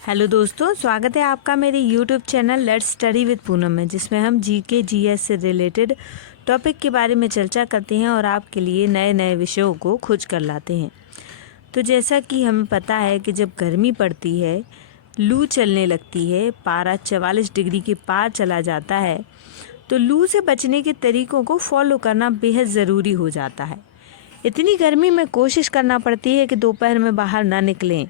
Hello दोस्तों, स्वागत है आपका मेरे YouTube channel let's study with Poonam में, जिसमें हम जीके जीएस से रिलेटेड टॉपिक के बारे में चर्चा करते हैं और आपके लिए नए नए विषयों को खोज कर लाते हैं। तो जैसा कि हमें पता है कि जब गर्मी पड़ती है, लू चलने लगती है, पारा 44 डिग्री के पार चला जाता है, तो लू से बचने के तरीक़ों को फॉलो करना बेहद ज़रूरी हो जाता है। इतनी गर्मी में कोशिश करना पड़ती है कि दोपहर में बाहर ना निकलें।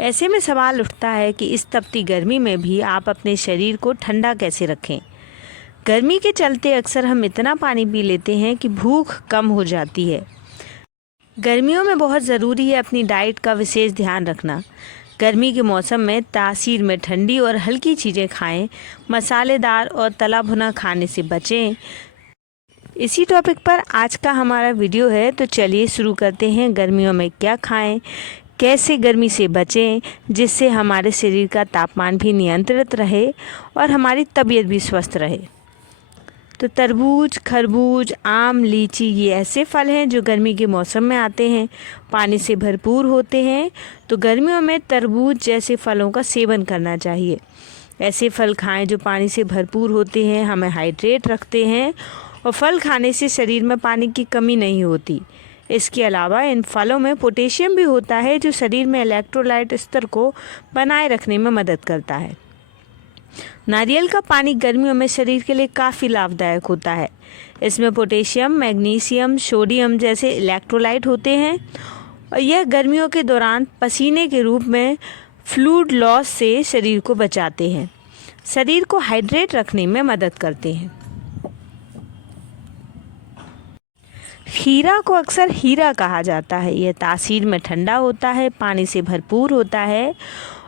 ऐसे में सवाल उठता है कि इस तपती गर्मी में भी आप अपने शरीर को ठंडा कैसे रखें। गर्मी के चलते अक्सर हम इतना पानी पी लेते हैं कि भूख कम हो जाती है। गर्मियों में बहुत ज़रूरी है अपनी डाइट का विशेष ध्यान रखना। गर्मी के मौसम में तासीर में ठंडी और हल्की चीज़ें खाएं, मसालेदार और तला भुना खाने से बचें। इसी टॉपिक पर आज का हमारा वीडियो है, तो चलिए शुरू करते हैं। गर्मियों में क्या खाएं, कैसे गर्मी से बचें जिससे हमारे शरीर का तापमान भी नियंत्रित रहे और हमारी तबीयत भी स्वस्थ रहे। तो तरबूज, खरबूज, आम, लीची ये ऐसे फल हैं जो गर्मी के मौसम में आते हैं, पानी से भरपूर होते हैं। तो गर्मियों में तरबूज जैसे फलों का सेवन करना चाहिए। ऐसे फल खाएं जो पानी से भरपूर होते हैं, हमें हाइड्रेट रखते हैं और फल खाने से शरीर में पानी की कमी नहीं होती। इसके अलावा इन फलों में पोटेशियम भी होता है जो शरीर में इलेक्ट्रोलाइट स्तर को बनाए रखने में मदद करता है। नारियल का पानी गर्मियों में शरीर के लिए काफ़ी लाभदायक होता है। इसमें पोटेशियम, मैग्नीशियम, सोडियम जैसे इलेक्ट्रोलाइट होते हैं और यह गर्मियों के दौरान पसीने के रूप में फ्लूइड लॉस से शरीर को बचाते हैं, शरीर को हाइड्रेट रखने में मदद करते हैं। खीरा को अक्सर हीरा कहा जाता है। यह तासीर में ठंडा होता है, पानी से भरपूर होता है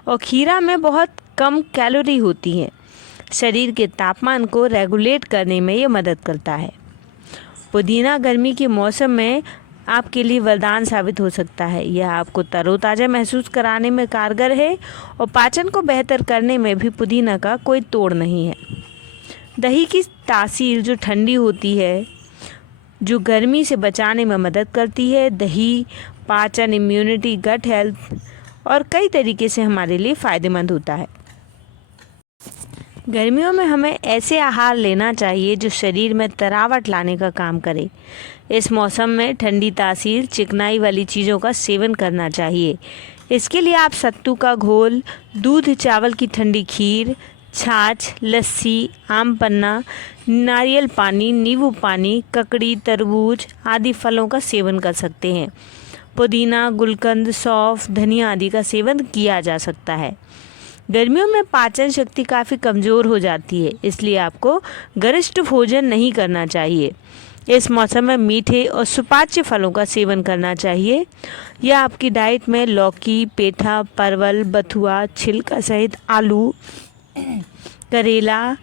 और खीरा में बहुत कम कैलोरी होती हैं। शरीर के तापमान को रेगुलेट करने में यह मदद करता है। पुदीना गर्मी के मौसम में आपके लिए वरदान साबित हो सकता है। यह आपको तरोताज़ा महसूस कराने में कारगर है और पाचन को बेहतर करने में भी पुदीना का कोई तोड़ नहीं है। दही की तासीर जो ठंडी होती है, जो गर्मी से बचाने में मदद करती है। दही पाचन, इम्यूनिटी, गट हेल्थ और कई तरीके से हमारे लिए फ़ायदेमंद होता है। गर्मियों में हमें ऐसे आहार लेना चाहिए जो शरीर में तरावट लाने का काम करे। इस मौसम में ठंडी तासीर, चिकनाई वाली चीज़ों का सेवन करना चाहिए। इसके लिए आप सत्तू का घोल, दूध चावल की ठंडी खीर, छाछ, लस्सी, आम पन्ना, नारियल पानी, नींबू पानी, ककड़ी, तरबूज आदि फलों का सेवन कर सकते हैं। पुदीना, गुलकंद, सौंफ, धनिया आदि का सेवन किया जा सकता है। गर्मियों में पाचन शक्ति काफ़ी कमज़ोर हो जाती है, इसलिए आपको गरिष्ठ भोजन नहीं करना चाहिए। इस मौसम में मीठे और सुपाच्य फलों का सेवन करना चाहिए। यह आपकी डाइट में लौकी, पेठा, परवल, बथुआ, छिलका सहित आलू, करेला,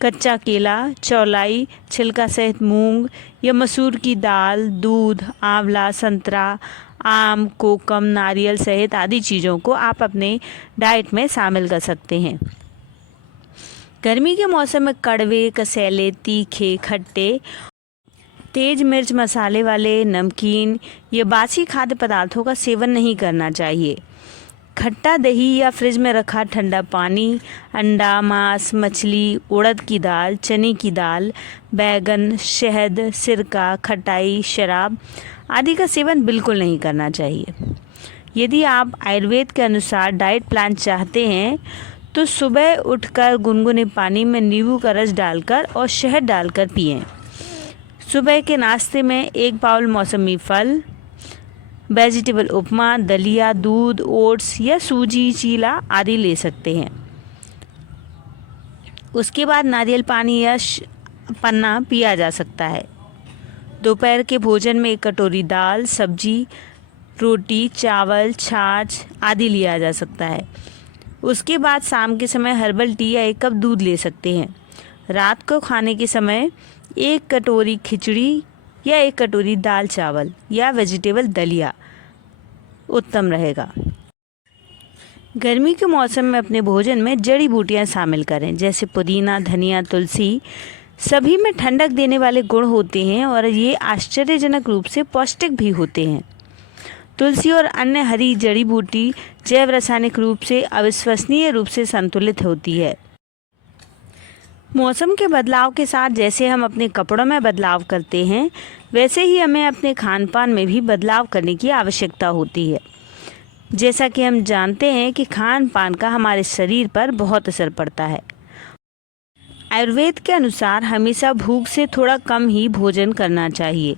कच्चा केला, चौलाई, छिलका सहित मूंग या मसूर की दाल, दूध, आंवला, संतरा, आम, कोकम, नारियल सहित आदि चीज़ों को आप अपने डाइट में शामिल कर सकते हैं। गर्मी के मौसम में कड़वे, कसैले, तीखे, खट्टे, तेज मिर्च मसाले वाले, नमकीन या बासी खाद्य पदार्थों का सेवन नहीं करना चाहिए। खट्टा दही या फ्रिज में रखा ठंडा पानी, अंडा, मांस, मछली, उड़द की दाल, चने की दाल, बैगन, शहद, सिरका, खटाई, शराब आदि का सेवन बिल्कुल नहीं करना चाहिए। यदि आप आयुर्वेद के अनुसार डाइट प्लान चाहते हैं तो सुबह उठकर गुनगुने पानी में नींबू का रस डालकर और शहद डालकर पिएं। सुबह के नाश्ते में 1 बाउल मौसमी फल, वेजिटेबल उपमा, दलिया, दूध, ओट्स या सूजी चीला आदि ले सकते हैं। उसके बाद नारियल पानी या पन्ना पिया जा सकता है। दोपहर के भोजन में 1 कटोरी दाल, सब्जी, रोटी, चावल, छाछ आदि लिया जा सकता है। उसके बाद शाम के समय हर्बल टी या 1 कप दूध ले सकते हैं। रात को खाने के समय 1 कटोरी खिचड़ी या 1 कटोरी दाल चावल या वेजिटेबल दलिया उत्तम रहेगा। गर्मी के मौसम में अपने भोजन में जड़ी बूटियां शामिल करें, जैसे पुदीना, धनिया, तुलसी। सभी में ठंडक देने वाले गुण होते हैं और ये आश्चर्यजनक रूप से पौष्टिक भी होते हैं। तुलसी और अन्य हरी जड़ी बूटी जैव रासायनिक रूप से अविश्वसनीय रूप से संतुलित होती है। मौसम के बदलाव के साथ जैसे हम अपने कपड़ों में बदलाव करते हैं, वैसे ही हमें अपने खान पान में भी बदलाव करने की आवश्यकता होती है। जैसा कि हम जानते हैं कि खान पान का हमारे शरीर पर बहुत असर पड़ता है। आयुर्वेद के अनुसार हमेशा भूख से थोड़ा कम ही भोजन करना चाहिए।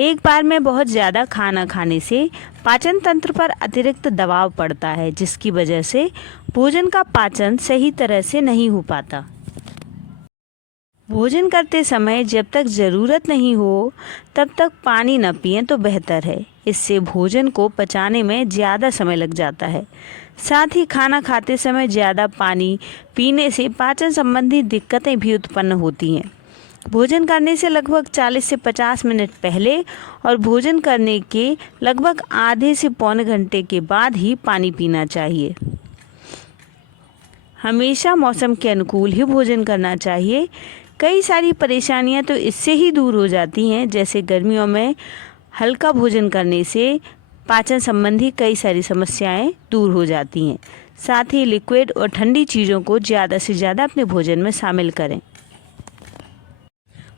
एक बार में बहुत ज़्यादा खाना खाने से पाचन तंत्र पर अतिरिक्त दबाव पड़ता है, जिसकी वजह से भोजन का पाचन सही तरह से नहीं हो पाता। भोजन करते समय जब तक ज़रूरत नहीं हो तब तक पानी न पिएं तो बेहतर है। इससे भोजन को पचाने में ज़्यादा समय लग जाता है। साथ ही खाना खाते समय ज़्यादा पानी पीने से पाचन संबंधी दिक्कतें भी उत्पन्न होती हैं। भोजन करने से लगभग 40 से 50 मिनट पहले और भोजन करने के लगभग आधे से पौने घंटे के बाद ही पानी पीना चाहिए। हमेशा मौसम के अनुकूल ही भोजन करना चाहिए। कई सारी परेशानियां तो इससे ही दूर हो जाती हैं, जैसे गर्मियों में हल्का भोजन करने से पाचन संबंधी कई सारी समस्याएं दूर हो जाती हैं। साथ ही लिक्विड और ठंडी चीज़ों को ज़्यादा से ज़्यादा अपने भोजन में शामिल करें।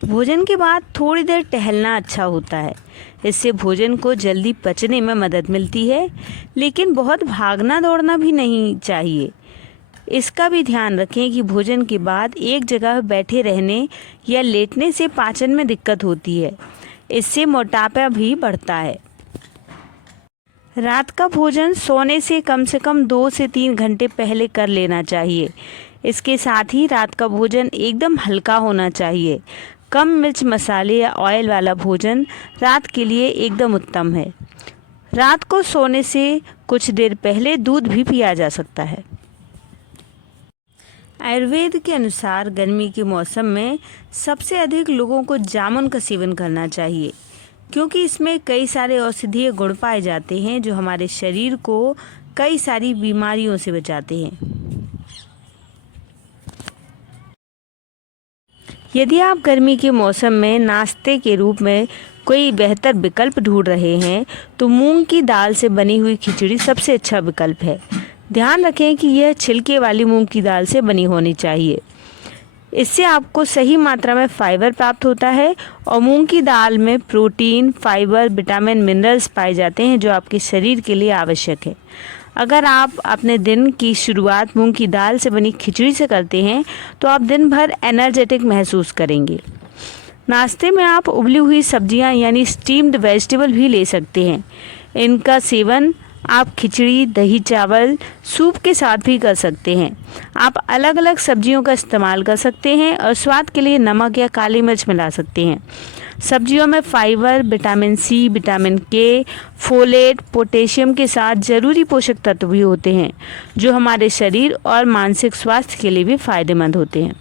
भोजन के बाद थोड़ी देर टहलना अच्छा होता है। इससे भोजन को जल्दी पचने में मदद मिलती है, लेकिन बहुत भागना दौड़ना भी नहीं चाहिए। इसका भी ध्यान रखें कि भोजन के बाद एक जगह बैठे रहने या लेटने से पाचन में दिक्कत होती है। इससे मोटापा भी बढ़ता है। रात का भोजन सोने से कम 2 से 3 घंटे पहले कर लेना चाहिए। इसके साथ ही रात का भोजन एकदम हल्का होना चाहिए। कम मिर्च मसाले या ऑयल वाला भोजन रात के लिए एकदम उत्तम है। रात को सोने से कुछ देर पहले दूध भी पिया जा सकता है। आयुर्वेद के अनुसार गर्मी के मौसम में सबसे अधिक लोगों को जामुन का सेवन करना चाहिए, क्योंकि इसमें कई सारे औषधीय गुण पाए जाते हैं जो हमारे शरीर को कई सारी बीमारियों से बचाते हैं। यदि आप गर्मी के मौसम में नाश्ते के रूप में कोई बेहतर विकल्प ढूंढ रहे हैं तो मूंग की दाल से बनी हुई खिचड़ी सबसे अच्छा विकल्प है। ध्यान रखें कि यह छिलके वाली मूंग की दाल से बनी होनी चाहिए। इससे आपको सही मात्रा में फाइबर प्राप्त होता है और मूंग की दाल में प्रोटीन, फाइबर, विटामिन, मिनरल्स पाए जाते हैं जो आपके शरीर के लिए आवश्यक है। अगर आप अपने दिन की शुरुआत मूंग की दाल से बनी खिचड़ी से करते हैं तो आप दिन भर एनर्जेटिक महसूस करेंगे। नाश्ते में आप उबली हुई सब्जियां यानी स्टीम्ड वेजिटेबल भी ले सकते हैं। इनका सेवन आप खिचड़ी, दही चावल, सूप के साथ भी कर सकते हैं। आप अलग अलग सब्जियों का इस्तेमाल कर सकते हैं और स्वाद के लिए नमक या काली मिर्च मिला सकते हैं। सब्जियों में फाइबर, विटामिन सी, विटामिन के, फोलेट, पोटेशियम के साथ ज़रूरी पोषक तत्व भी होते हैं जो हमारे शरीर और मानसिक स्वास्थ्य के लिए भी फायदेमंद होते हैं।